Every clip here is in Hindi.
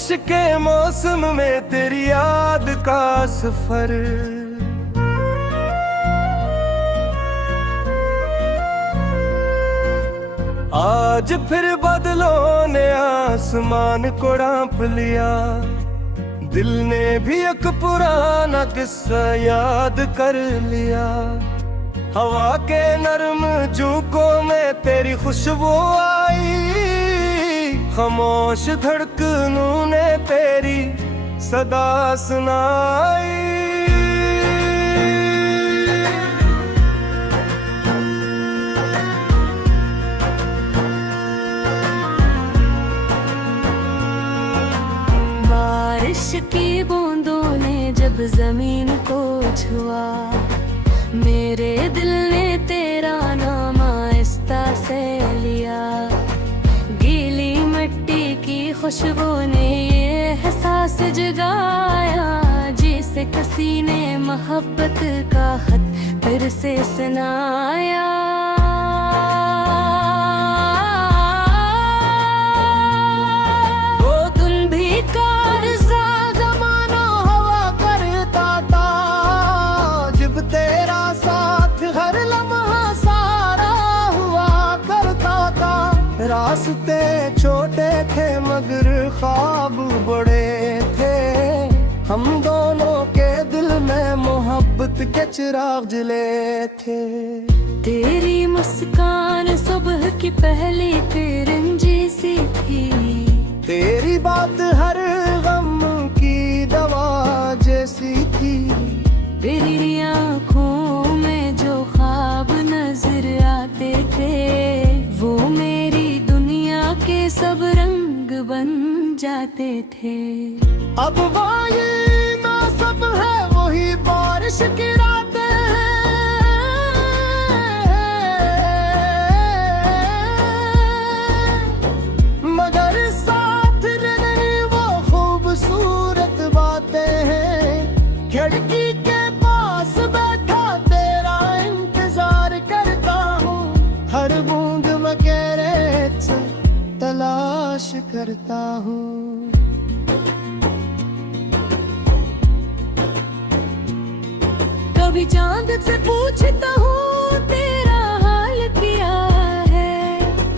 बारिश के मौसम में तेरी याद का सफर। आज फिर बादलों ने आसमान को ढांप लिया, दिल ने भी एक पुराना किस्सा याद कर लिया। हवा के नरम झोंकों में तेरी खुशबू आई, खामोश धड़कनों ने तेरी सदा सुनाई। बारिश की बूंदों ने जब जमीन को छुआ, मेरे दिल ने तेरा नाम आहिस्ता से लिया। गीली मिट्टी की खुशबू ने ये एहसास जगाया, जिसे किसी ने मोहब्बत का खत फिर से सुनाया। रास्ते छोटे थे मगर ख्वाब बड़े थे, हम दोनों के दिल में मोहब्बत के चिराग जले थे। तेरी मुस्कान सुबह की पहली किरण जैसी थी, तेरी बात हर गम की दवा जैसी थी। तेरी आँखों में जो ख्वाब नजर आते थे, वो मेरी दुनिया के सब रंग बन जाते थे। अब वो ये ना सब है वही बारिश की रातें हैं, मगर साथ नहीं वो खूबसूरत बातें हैं। खिड़की के पास बैठा तेरा इंतजार करता हूँ, हर बूंद में रेत से तलाश करता हूँ। कभी चांद से पूछता हूँ तेरा हाल क्या है,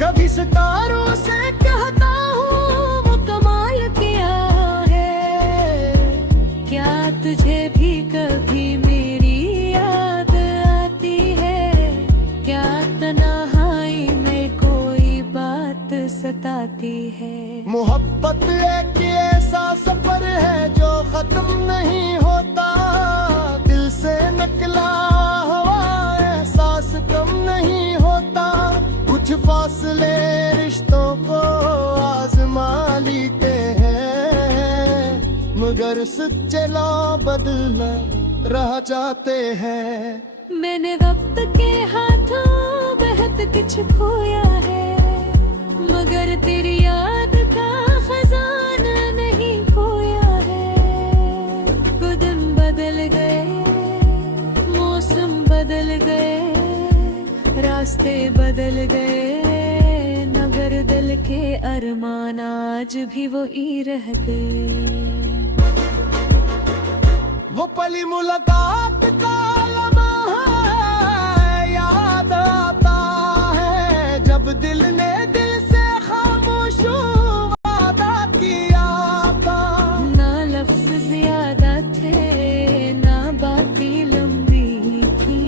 कभी सितारों से कहता हूँ वो कमाल क्या है। क्या तुझे भी कभी मेरी याद आती है, क्या तन्हाई में कोई बात सताती है। मोहब्बत एक ऐसा सफर है जो खत्म नहीं होता, दिल से निकला हुआ एहसास कम नहीं होता। कुछ फासले रिश्तों को आजमा लेते हैं, मगर सच्चे लौं बदला रह जाते हैं। मैंने वक्त के हाथों बहुत कुछ खोया है, मगर तेरी याद का खजाना नहीं खोया है। वो दिन बदल गए, मौसम बदल गए, रास्ते बदल गए, मगर दिल के अरमान आज भी वो ही रह गए। वो पली मुलाकात का लम्हा है, याद आता है जब दिल ने दिल से खामोश वादा किया था। ना लफ्ज ज्यादा थे ना बातें लंबी थी,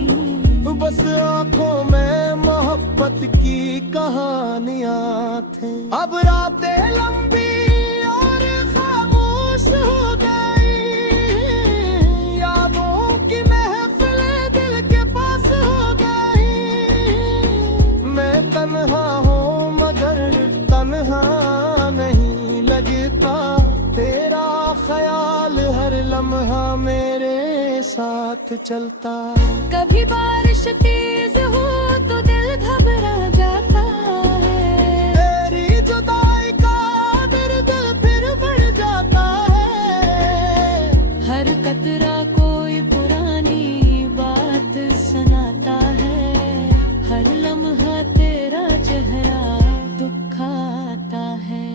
बस आंखों में मोहब्बत की कहानियां थी। अब रातें लंबी और खामोश हो गई, यादों की महफिलें दिल के पास हो गई। मैं तन्हा हूँ मगर तन्हा नहीं लगता, तेरा ख्याल हर लम्हा मेरे साथ चलता। कभी बारिश तेज हो तो दिल घबरा जाता है, तेरी जुदाई का दर्द फिर बढ़ जाता है। हर कतरा कोई पुरानी बात सुनाता है, हर लम्हा तेरा चेहरा दुखाता है।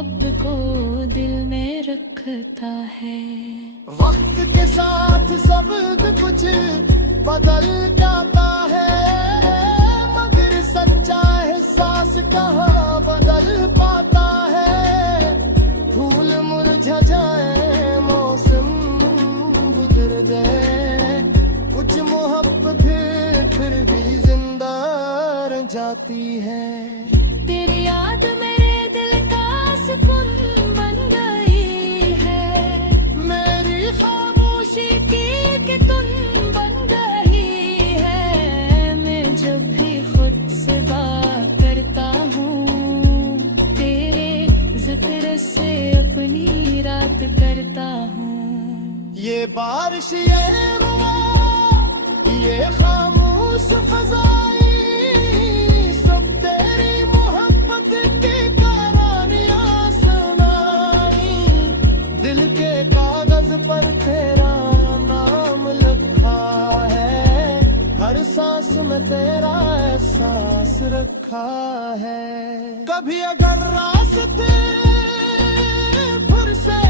मोहब्बत को दिल में रखता है। वक्त के साथ सब कुछ बदल जाता है, मगर सच्चा एहसास कहाँ बदल पाता है। फूल मुरझा जाए, मौसम गुजर गए, कुछ मोहब्बत फिर भी जिंदा रह जाती है। तेरी याद मेरे दिल का सुकून बन गई है, मेरी खामोशी की कि तुम बन गई है। मैं जब भी खुद से बात करता हूँ, तेरे जिक्र से अपनी रात करता हूँ। ये बारिश, ये रुआ, ये खामोश फजाई, सब तेरी मोहब्बत की कहानियां सुनाई। दिल के कागज पर तेरा नाम लिखा है, हर सांस में तेरा एहसास रखा है। कभी अगर रास्ते फिर से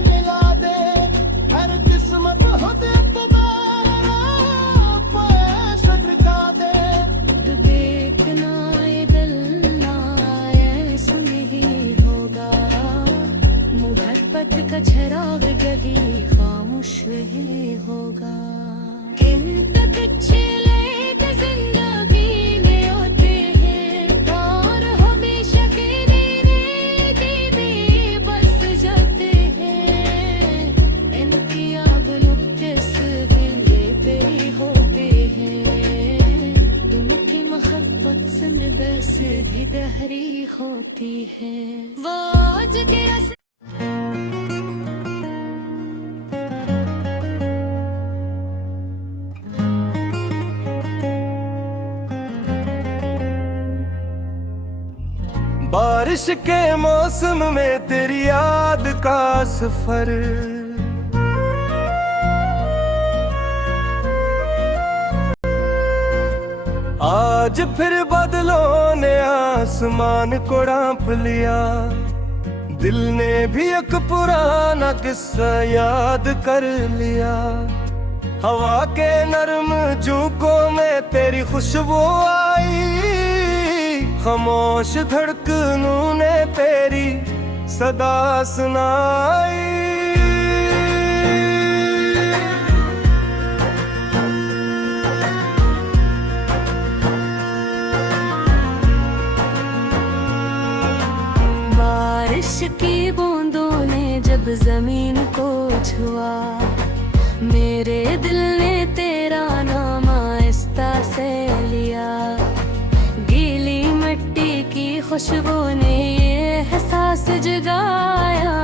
मिला दे, हर किस्मत हो दे तुम्हारा पैसा दिखा दे। तो देखना ये दिल ना ऐसा नहीं होगा, मोहब्बत का चिराग कभी खामोश ही होगा। किन तक चिले जिंदगी में होते हैं, और हमेशा के लिए भी बस जाते हैं। इनकी आग नुक्स दिले पे ही होते हैं, तुम की मोहब्बत से बस भी दहरी होती है। वो आज के बारिश के मौसम में तेरी याद का सफर, आज फिर बादलों ने आसमान को ढांप लिया। दिल ने भी एक पुराना किस्सा याद कर लिया। हवा के नरम झोंकों में तेरी खुशबू आई, खामोश धड़कनों ने तेरी सदा सुनाई। बारिश की बूंदों ने जब जमीन को छुआ, मेरे दिल ने तेरा नाम आहिस्ता से लिया। गीली मिट्टी की खुशबू ने ये एहसास जगाया,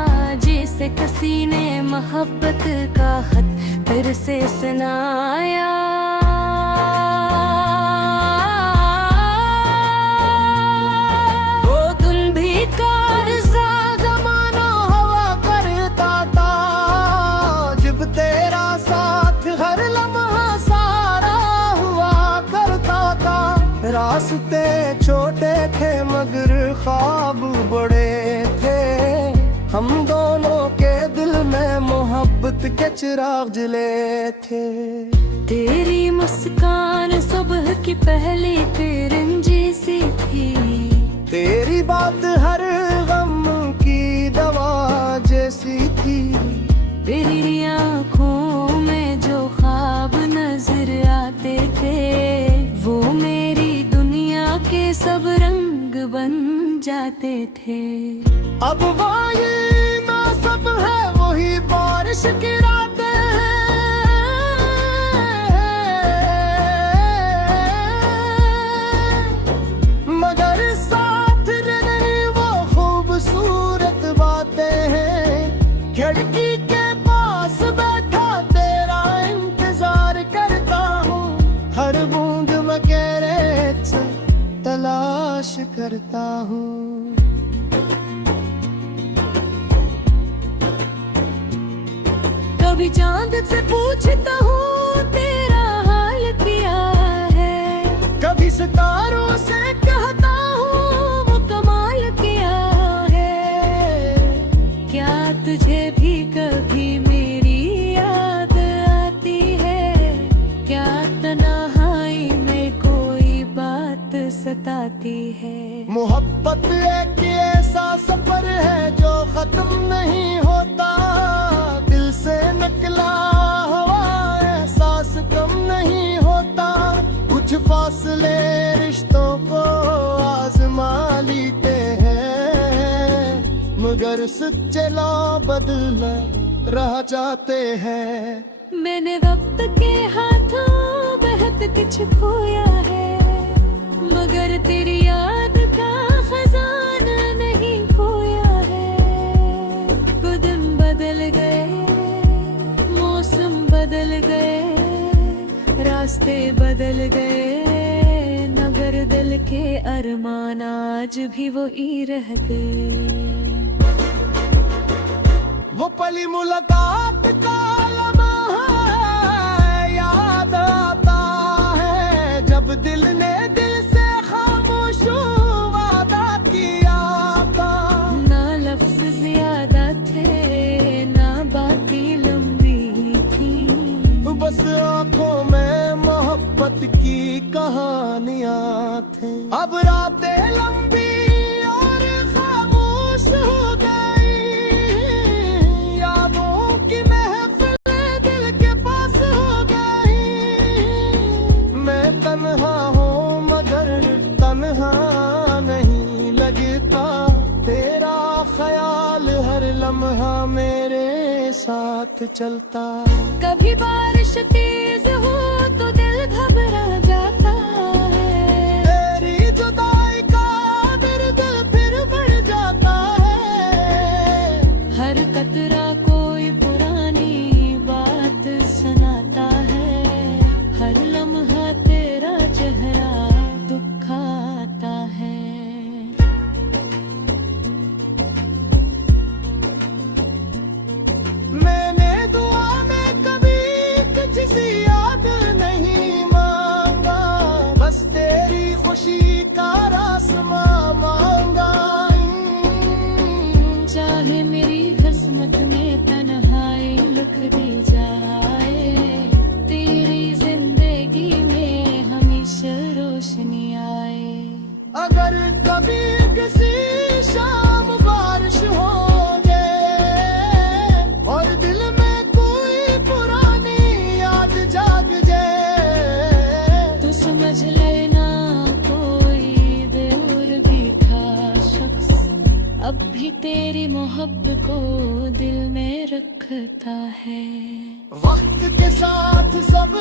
जिसे किसी ने मोहब्बत का खत फिर से सुनाया। वो तुम भी सा जमाना हवा करता था, जब तेरा साथ हर लम्हा सारा हुआ करता था। रास्ते छोटे थे मगर ख्वाब बड़े थे, हम दोनों के दिल में मोहब्बत के चिराग जले थे। तेरी मुस्कान सुबह की पहली किरण जैसी थी, तेरी बात हर गम की दवा जैसी थी। तेरी आँखों में जो ख्वाब नजर आते थे, वो मेरी दुनिया के सब रंग बन जाते थे। अब वो ये ना सब है वही बारिश की रातें हैं, मगर साथ रहने वो खूबसूरत बातें हैं। खिड़की के पास बैठा तेरा इंतजार करता हूँ, हर बूंद में रेत से तलाश करता हूँ। कभी चांद से पूछता हूँ तेरा हाल क्या है, कभी सितारों से कहता हूँ वो कमाल क्या है। तुझे भी कभी मेरी याद आती है क्या? तन्हाई में कोई बात सताती है। मोहब्बत एक ऐसा सफर है जो खत्म नहीं होता, दिल से निकला हुआ एहसास कम नहीं होता। कुछ फासले रिश्तों को आजमा लेते हैं, मगर सच्चे लोग बदल रह जाते हैं। मैंने वक्त के हाथों बहुत कुछ खोया है, मगर तेरी याद का खजाना नहीं खोया है। वो दिन बदल गए, मौसम बदल गए, रास्ते बदल गए, मगर दिल के अरमान आज भी वो ही रह गए। वो पली मुलाकात का लम्हा याद आता है, जब दिल ने दिल से खामोश वादा किया था। ना लफ्ज ज्यादा थे, ना बातें लंबी थी, बस आंखों में मोहब्बत की कहानियां थी। अब रातें लंबी और खामोश हो गई, यादों की महफिल दिल के पास हो गई। मैं तन्हा हूँ मगर तन्हा नहीं लगता, तेरा ख्याल हर लम्हा मेरे साथ चलता। कभी बारिश तेज हो तो दिल घबरा जाता है, तेरी जुदाई का दर्द फिर बढ़ जाता है। हर कतरा कोई पुरानी बात सुनाता है, हर लम्हा तेरा चेहरा दुखाता है। मैंने दुआ में कभी तुझसे याद नहीं मांगा, बस तेरी खुशी का रास्ता मांगा। चाहे मेरी किस्मत में तन्हाई लिख दी जाए, तेरी जिंदगी में हमेशा रोशनी आए। अगर कभी किसी शाम बारिश हो जाए और दिल में कोई पुरानी याद जाग जाए, तो समझ लेना कोई दूर बैठा शख्स अब भी तेरी मोहब्बत को दिल में रखता है। वक्त के साथ सब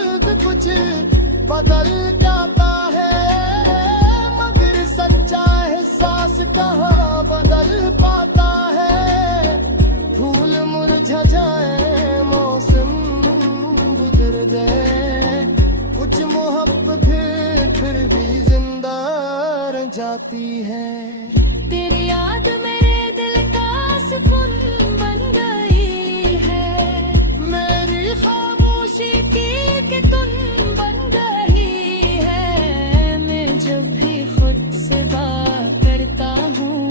कुछ बदल जाता है, मगर सच्चा एहसास कहाँ बदल पाता है। फूल मुरझा जाए, मौसम गुजर गए, कुछ मोहब्बत फिर भी जिंदा रह जाती है। तेरी याद मेरे दिल का सुकून बन गई है, मेरी खामोशी की कि तुम बन गई है। मैं जब भी खुद से बात करता हूँ,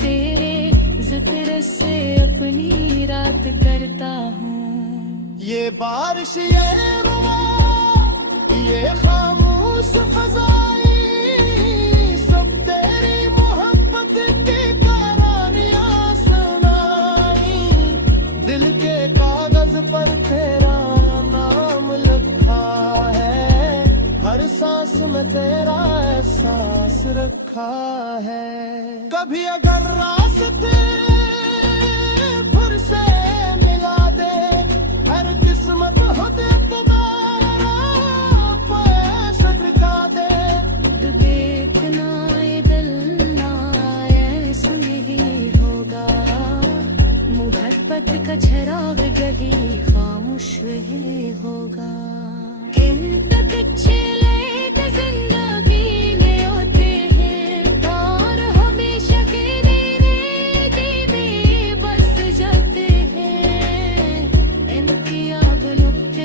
तेरे जिक्र से अपनी रात करता हूँ। ये बारिश ये रुआ ये खामोश फजाई, सब तेरी मोहब्बत की कहानियां सुनाई। दिल के कागज पर तेरा नाम लिखा है, हर सांस में तेरा एहसास रखा है। कभी अगर रास्ते फिर से मिला दे, हर किस्मत हो दे तुम्हारा पैसा दिखा दे। देखना ये दिल ना ऐसा नहीं होगा, मोहब्बत का चिराग गली खामोश ही होगा। जिंदगी में होते हैं और हमेशा के लिए में बस जाते हैं। इनकी आग लुप्त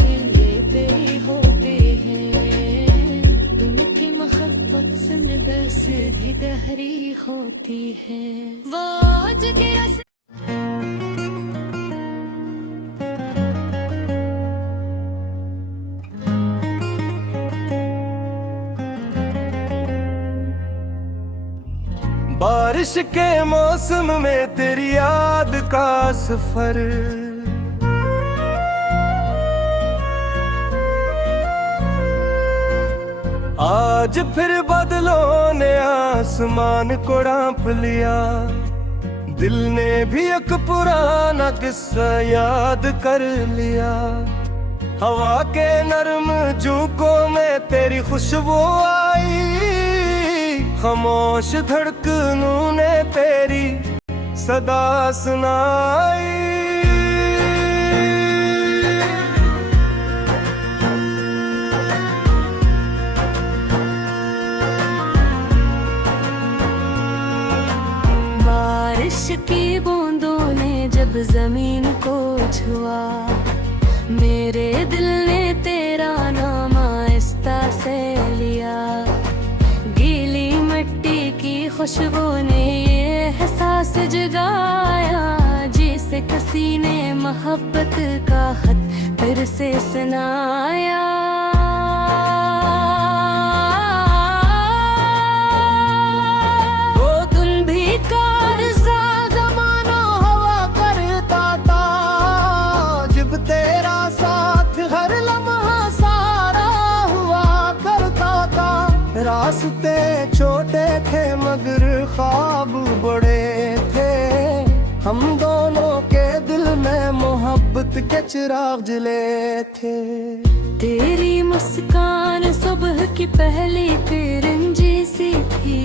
गिले पे होते हैं, उनकी मोहब्बत से बस भी दहरी होती है। वो आज के बारिश के मौसम में तेरी याद का सफर। आज फिर बादलों ने आसमान को ढांप लिया, दिल ने भी एक पुराना किस्सा याद कर लिया। हवा के नरम झोंकों में तेरी खुशबू आई, खामोश धड़कनों ने तेरी सदा सुनाई। बारिश की बूंदों ने जब जमीन को छुआ, मेरे दिल ने तेरा नाम आहिस्ता से लिया। गीली मिट्टी की खुशबू ने ये एहसास जगाया, जिसे किसी ने मोहब्बत का खत फिर से सुनाया। रास्ते छोटे थे मगर ख्वाब बड़े थे, हम दोनों के दिल में मोहब्बत के चिराग जले थे। तेरी मुस्कान सुबह की पहली किरण जैसी थी,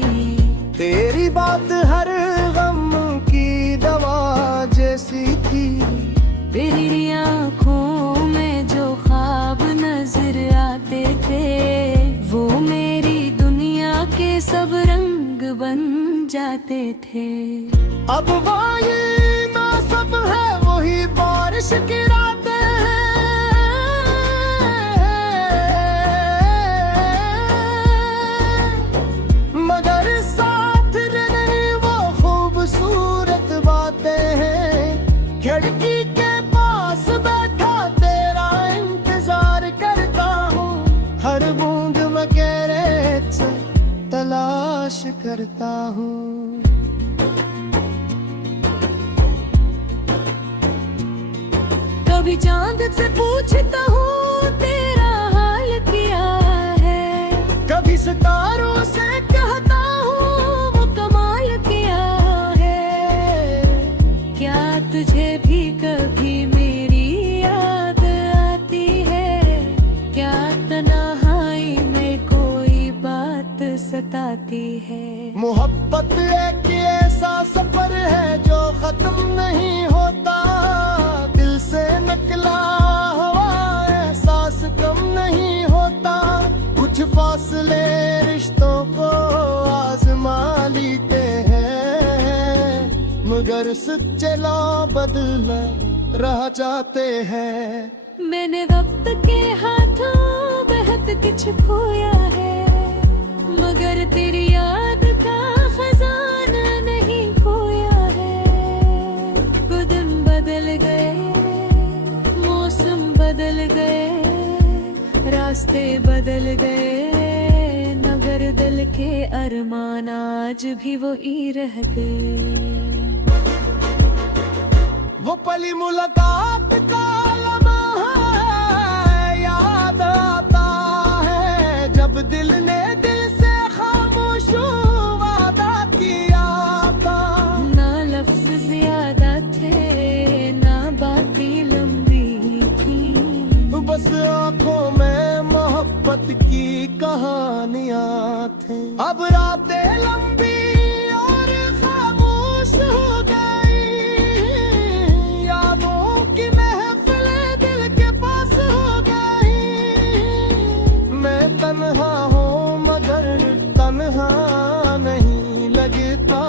तेरी बात हर गम की दवा जैसी थी। तेरी आँखों में जो ख्वाब नजर आते थे, वो मेरी दुनिया के सब रंग बन जाते थे। अब वो ये ना सब है वही बारिश की रातें हैं, मगर साथ नहीं वो खूबसूरत बातें हैं। खिड़की के पास बैठा तेरा इंतजार करता हूँ, हर बूंद में रेत से तलाश करता हूँ। कभी चांद से पूछता हूँ तेरा हाल क्या है, कभी सितारों से कहता हूँ वो कमाल क्या है। क्या तुझे भी कभी मेरी याद आती है, क्या तन्हाई में कोई बात सताती है। मोहब्बत एक ऐसा सफर है जो खत्म नहीं होता, दिल से निकला हुआ एहसास कम नहीं होता। कुछ फासले रिश्तों को आजमा लेते हैं, मगर सच्चे लोग बदल रह जाते हैं। मैंने वक्त के हाथों बहुत कुछ खोया है, मगर तेरी याद का खजाना नहीं खोया है। वो दिन बदल गए, मौसम बदल गए, रास्ते बदल गए, मगर दिल के अरमान आज भी वो ही रह गए। वो पली मुलाकात का लम्हा है, याद आता है जब दिल ने दिल से खामोश वादा किया था। ना लफ्ज ज्यादा थे ना बातें लंबी थी, बस आंखों में मोहब्बत की कहानियां थी। अब रातें लंबी और खामोश हो गई, यादों की महफिलें दिल के पास हो गई। मैं तन्हा हूँ मगर तन्हा नहीं लगता,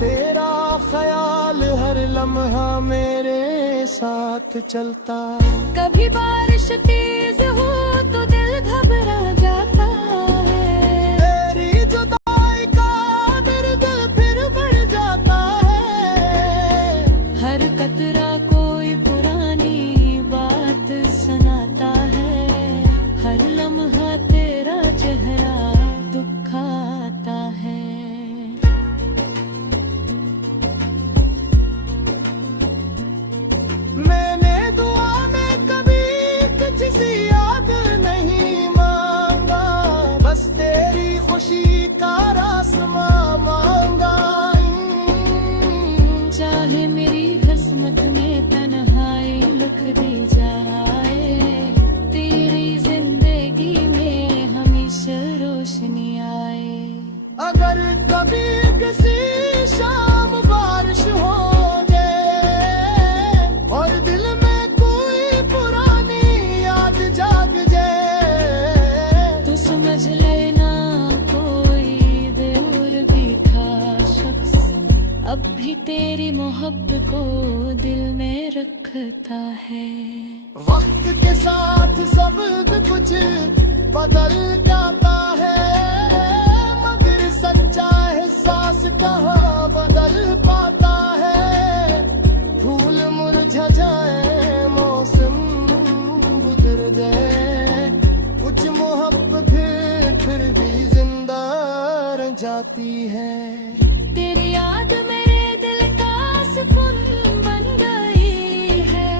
तेरा ख्याल हर लम्हा मेरे साथ चलता। कभी बारिश तेज हो तो दिल घबरा जाता है, तेरी जुदाई का दर्द फिर बढ़ जाता है। हर कतरा कोई पुरानी बात सुनाता है, हर लम्हा तेरा चेहरा दुखाता है। मोहब्बत को दिल में रखता है। वक्त के साथ सब कुछ बदल जाता है, मगर सच्चा एहसास कहाँ बदल पाता है। फूल मुरझा जाए, मौसम गुजर जाए, कुछ मोहब्बत फिर भी जिंदा रह जाती है। तेरी याद मेरे दिल का सुकून बन गई है,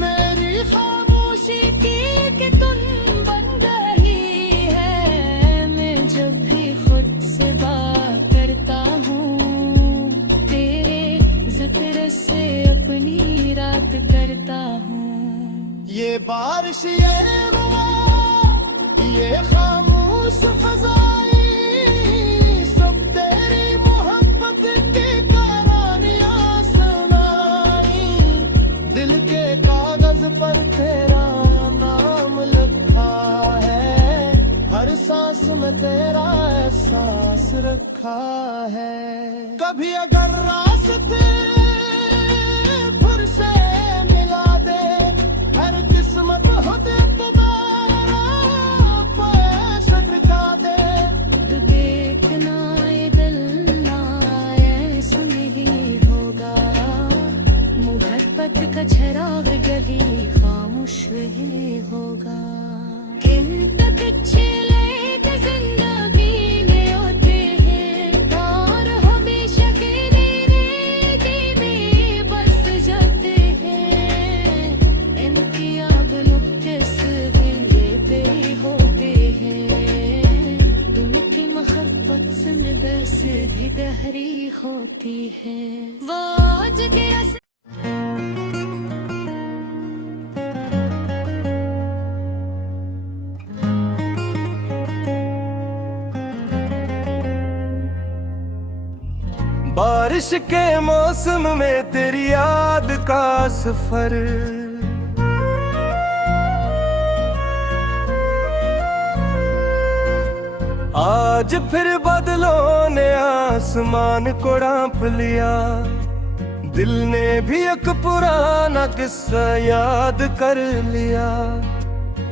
मेरी खामोशी की कि तुम बन गई है। मैं जब भी खुद से बात करता हूँ, तेरे जिक्र से अपनी रात करता हूँ। ये बारिश, ये रुआ, ये खामोश फजाई, सब तेरी मोहब्बत की कहानियां सुनाई। दिल के कागज पर तेरा नाम लिखा है, हर सांस में तेरा एहसास रखा है। कभी अगर रास्ते फिर से मिला दे, हर किस्मत हो दे तो तो देखना ये दिल ना ऐसा नहीं होगा, मोहब्बत का चिराग जली खामोश ही होगा। किन तक छिले जिंदगी में होते हैं, और हमेशा के लिए में बस जाते हैं। इनकी आग नुक्स दिल पे होते हैं, दुम की मोहब्बत से बस भी दहरी होती है। वो आज के बारिश के मौसम में तेरी याद का सफर, आज फिर बादलों ने आसमान को ढांप लिया। दिल ने भी एक पुराना किस्सा याद कर लिया।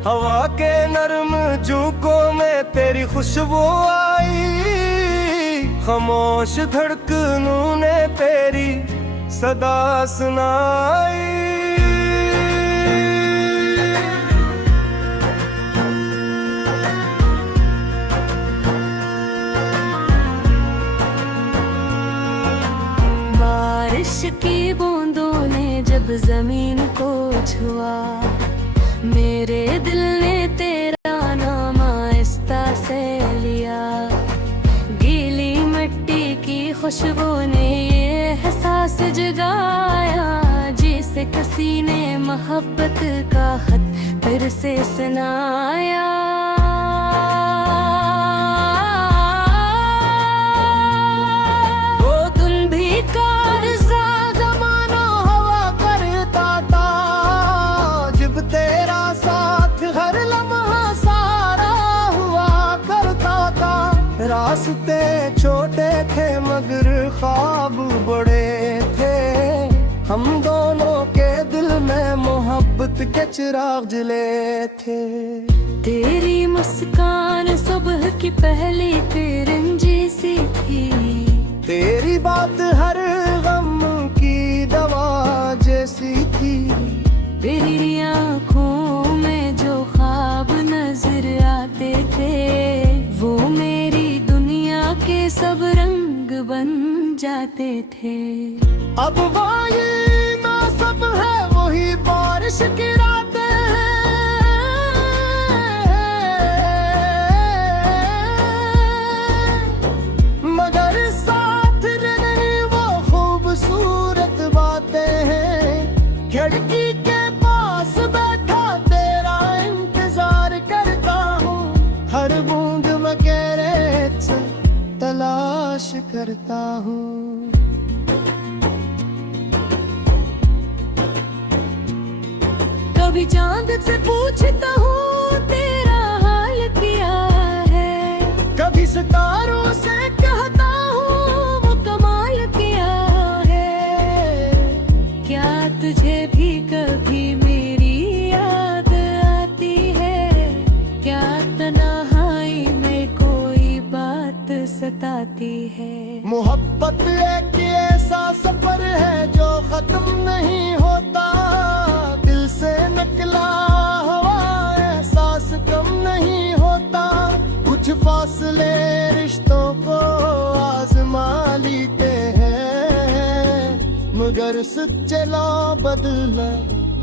हवा के नरम झोंकों में तेरी खुशबू आई, खामोश धड़कनों ने तेरी सदा सुनाई। बारिश की बूंदों ने जब जमीन को छुआ, मेरे दिल ने तेरा नाम आहिस्ता से लिया। गीली मिट्टी की खुशबू ने ये एहसास जगाया, जिसे किसी ने मोहब्बत का खत फिर से सुनाया। वो तुम भी कारज़ा ज़माना हवा करता था, जब तेरा साथ हर लम्हा सारा हुआ करता था। रास्ते छोटे थे मगर ख्वाब बड़े थे, हम दोनों के दिल में मोहब्बत के चिराग जले थे। तेरी मुस्कान सुबह की पहली किरण जैसी थी, तेरी बात हर गम की दवा जैसी थी। तेरी आँखों में जो ख्वाब नजर आते थे, वो मेरी दुनिया के सब रंग बन जाते थे। अब वही ना सब है, वही बारिश की रातें हैं, मगर साथ नहीं वो खूबसूरत बातें हैं। खिड़की के पास बैठा तेरा इंतजार करता हूँ, हर बूंद में रेत से तलाश करता हूँ। कभी चांद से पूछता हूँ तेरा हाल क्या है, कभी सितारों से कहता हूँ वो कमाल क्या है। तुझे भी कभी मेरी याद आती है क्या? तन्हाई में कोई बात सताती है। मोहब्बत एक ऐसा सफर है जो खत्म नहीं होता, दिल से निकला हुआ एहसास कम नहीं होता। कुछ फासले रिश्तों को आजमा लेते हैं, मगर सच्चे लोग बदल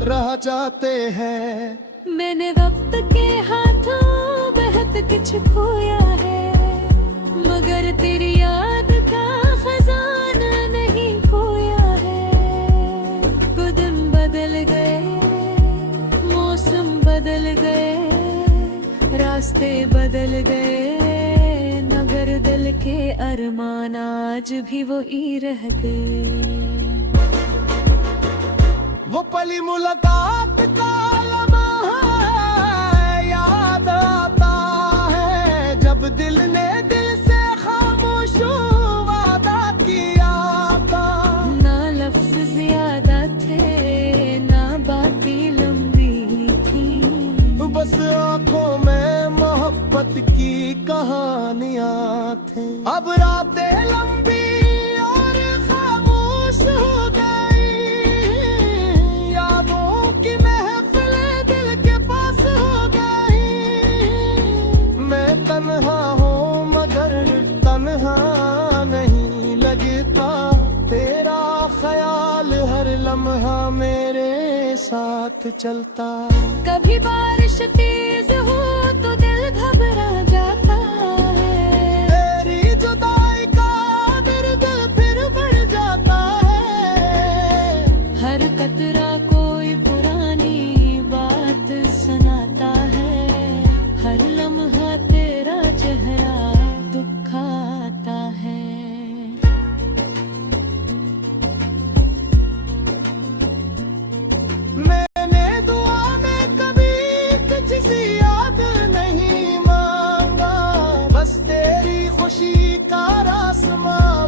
रह जाते हैं। मैंने वक्त के हाथों बहुत कुछ खोया है, मगर तेरी याद का खजाना नहीं खोया है। वो दिन बदल गए, मौसम बदल गए, रास्ते बदल गए, मगर दिल के अरमान आज भी वो ही रहते। वो पली मुलाकात का लम्हा याद आता है, जब दिल ने दिल से खामोश वादा किया था। ना लफ्ज ज्यादा थे, ना बातें लंबी थी, बस आंखों में मोहब्बत की कहानियां थी। अब रातें लंबी और खामोश हो गई, यादों की महफिलें दिल के पास हो गई। मैं तन्हा हूँ मगर तन्हा नहीं लगता, तेरा ख्याल हर लम्हा मेरे साथ चलता। कभी बारिश तेज हो तो दिल घबरा जाता है, तेरी जुदाई का दर्द फिर बढ़ जाता है। हर कतरा कोई पुरानी बात सुनाता है, हर लम्हा तेरा चेहरा दुखाता है। मैंने दुआ में कभी तुझसे याद नहीं मांगा, बस तेरी खुशी का रास्ता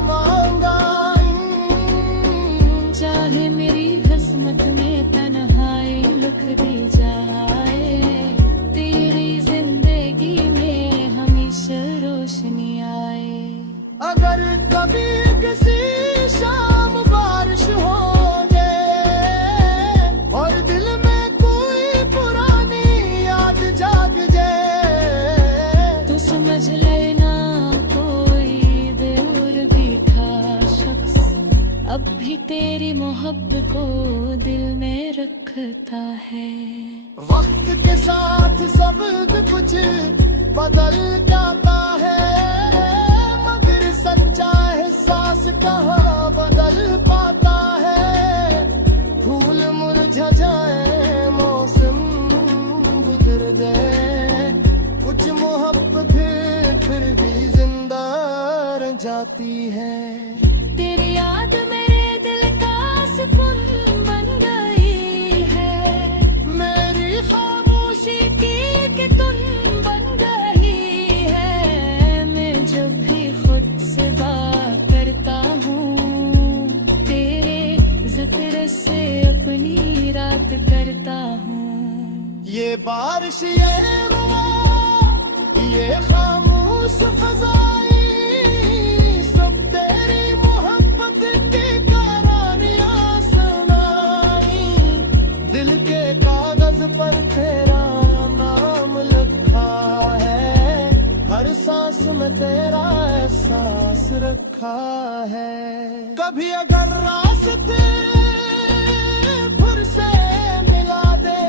मांगा। चाहे मेरी किस्मत में तन्हाई लिख दी जाए, तेरी जिंदगी में हमेशा रोशनी आए। अगर कभी किसी शाम बारिश हो जाए और दिल में कोई पुरानी याद जाग जाए, तो समझ लेना कोई दूर बैठा शख्स अब भी तेरी मोहब्बत को दिल में रखता है। वक्त के साथ सब कुछ बदल जाता है, मगर सच्चा एहसास कहाँ बदल पाता है। फूल मुरझा जाए, मौसम गुजर जाए, कुछ मोहब्बत फिर भी जिंदा रह जाती है। तेरी याद मेरे दिल का सुकून बन गई है, मेरी खामोशी की कि तुम बन गई है। मैं जब भी खुद से बात करता हूँ, तेरे जिक्र से अपनी रात करता हूँ। ये बारिश ये रुआ ये खामोश फजाई, सब तेरी मोहब्बत की कहानियां सुनाई। दिल के कागज पर तेरा नाम लिखा है, हर सांस में तेरा एहसास रखा है। कभी अगर रास्ते फिर से मिला दे,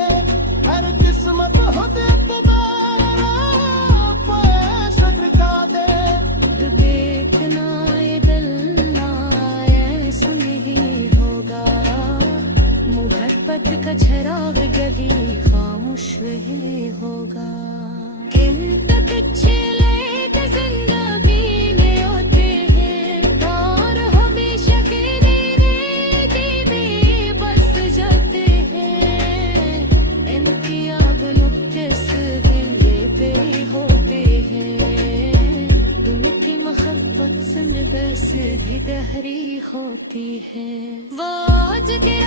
हर किस्मत हो दे तुम्हारा पैसा दिखा दे। देखना ये दिल ना ऐसा नहीं होगा, मोहब्बत का चिराग गली खामोश ही होगा। जिंदगी में होते हैं और हमेशा के लिए में बस जाते हैं। इनकी आग मुक्तस गिले पे होते हैं, उनकी मोहब्बत से बस भी दहरी होती है। वो आज के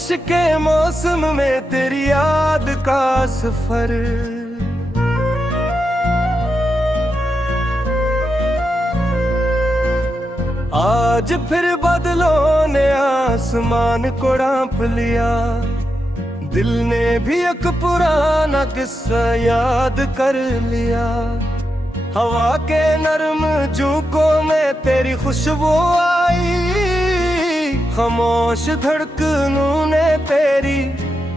बारिश के मौसम में तेरी याद का सफर। आज फिर बादलों ने आसमान को ढांप लिया, दिल ने भी एक पुराना किस्सा याद कर लिया। हवा के नरम झोंकों में तेरी खुशबू आई, खामोश धड़कनों ने तेरी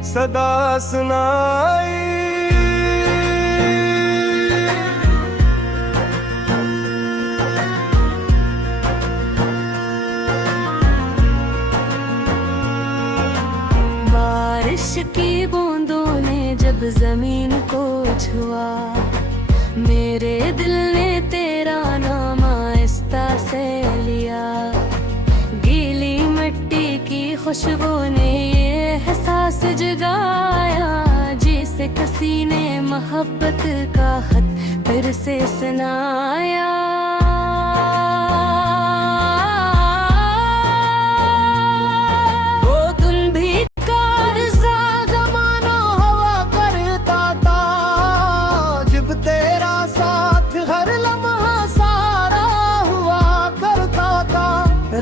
सदा सुनाई। बारिश की बूंदों ने जब जमीन को छुआ, मेरे दिल ने तेरा नाम आहिस्ता से लिया। गीली मिट्टी की खुशबू ने ये एहसास जगाया, जिसे किसी ने मोहब्बत का खत फिर से सुनाया।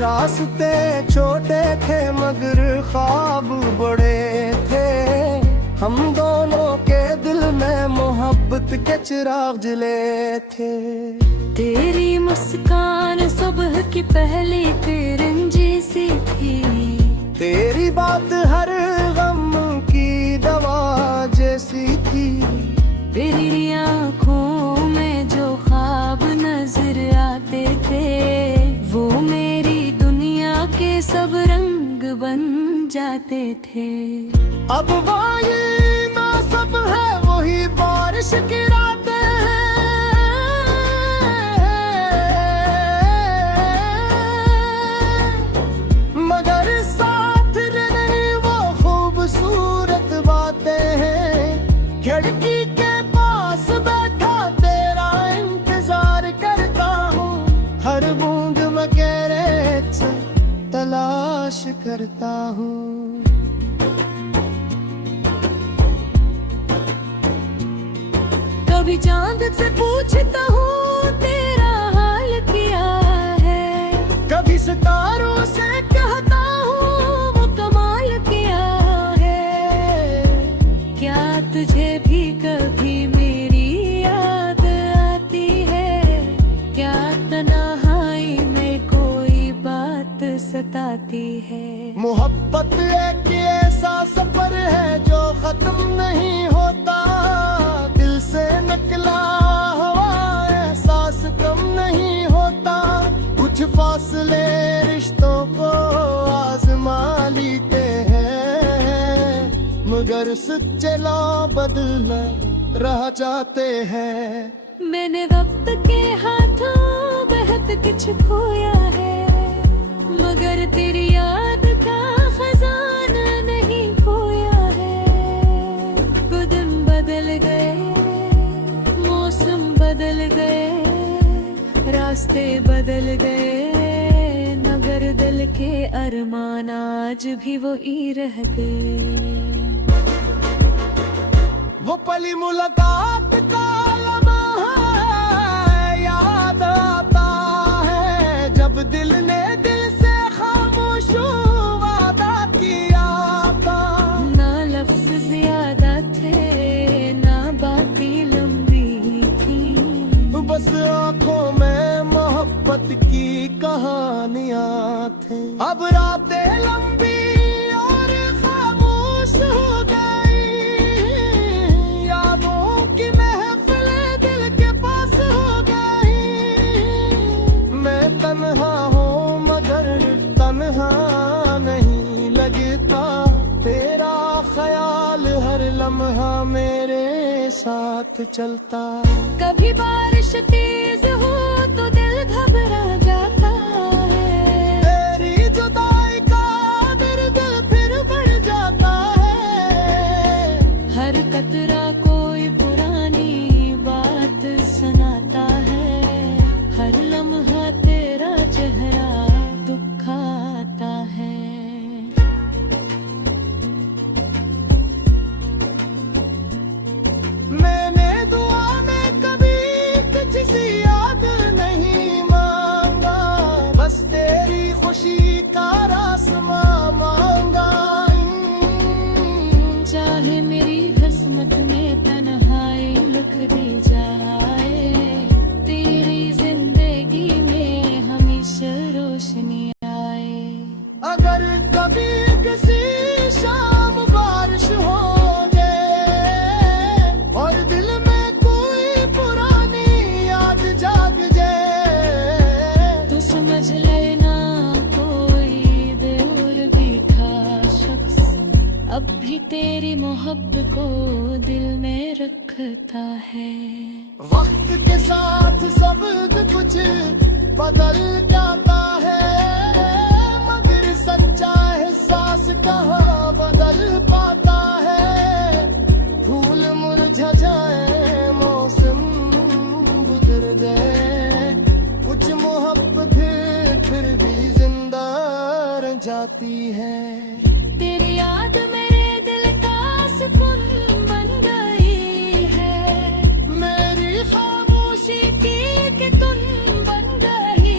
रास्ते छोटे थे मगर ख्वाब बड़े थे, हम दोनों के दिल में मोहब्बत के चिराग जले थे। तेरी मुस्कान सुबह की पहली किरण जैसी थी, तेरी बात हर गम की दवा जैसी थी। तेरी आँखों में जो ख्वाब नजर आते थे, वो मेरी दुनिया के सब रंग बन जाते थे। अब वो ये ना सब है वही बारिश की रातें हैं, मगर साथ नहीं वो खूबसूरत बातें हैं। खिड़की के पास बैठा तेरा इंतजार करता हूँ, हर बूंद में रेत से तलाश करता हूँ। कभी चांद से पूछता हूँ तेरा हाल क्या है, कभी सितारों से कहता हूँ वो कमाल क्या है। क्या तुझे भी कभी मेरी याद आती है, क्या तन्हाई में कोई बात सताती है। मोहब्बत एक ऐसा सफर है जो खत्म नहीं होता, दिल से निकला हुआ एहसास कम नहीं होता। कुछ फासले रिश्तों को आजमा लेते हैं, मगर सच्चे लौं बदल रह जाते हैं। मैंने वक्त के हाथों बहुत कुछ खोया है, मगर तेरी याद का खजाना नहीं खोया है। वो दिन बदल गए, मौसम बदल गए, रास्ते बदल गए, मगर दिल के अरमान आज भी वो ही रह गए। वो पली मुलाकात का लम्हा याद आता है, जब दिल ने दिल से खामोश वादा किया था। ना लफ्ज ज्यादा थे ना बातें लंबी थी, बस आंखों में मोहब्बत की कहानियां थी। अब रातें लंबी और खामोश हो गई, यादों की महफिलें दिल के पास हो गई। मैं तन्हा हूँ मगर तन्हा नहीं लगता, तेरा ख्याल हर लम्हा मेरे साथ चलता। कभी बारिश तेज हो तो दिल घबरा जाता है, तेरी जुदाई का दर्द फिर बढ़ जाता है। हर कतरा कोई पुरानी बात सुनाता है, हर लम्हा तेरा चेहरा दुखाता है। चाहे मेरी किस्मत में तन्हाई लिख दी जाए, तेरी जिंदगी में हमेशा रोशनी आए। अगर कभी किसी शाम बारिश हो जाए और दिल में कोई पुरानी याद जाग जाए, तो समझ लेना कोई दूर बैठा शख्स अब भी तेरी मोहब्बत को दिल में रखता है। वक्त के साथ सब कुछ बदल जाता है, मगर सच्चा एहसास कहाँ बदल पाता है। फूल मुरझा जाए, मौसम गुजर दे, कुछ मोहब्बत फिर भी जिंदा रह जाती है। तेरी याद मेरे दिल का सुकून बन गई है, मेरी खामोशी की कि तुम बन गई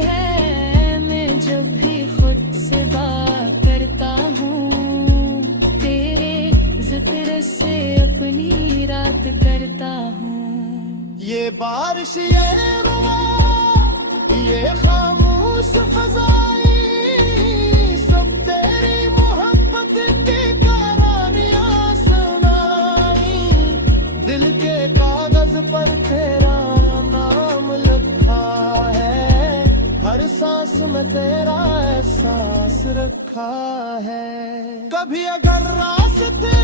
है। मैं जब भी खुद से बात करता हूँ, तेरे जिक्र से अपनी रात करता हूँ। ये बारिश, ये रुआ, ये खामोश फजाई, सब तेरी मोहब्बत की कहानियां सुनाई। दिल के कागज पर तेरा नाम लिखा है, हर सांस में तेरा एहसास रखा है। कभी अगर रास्ते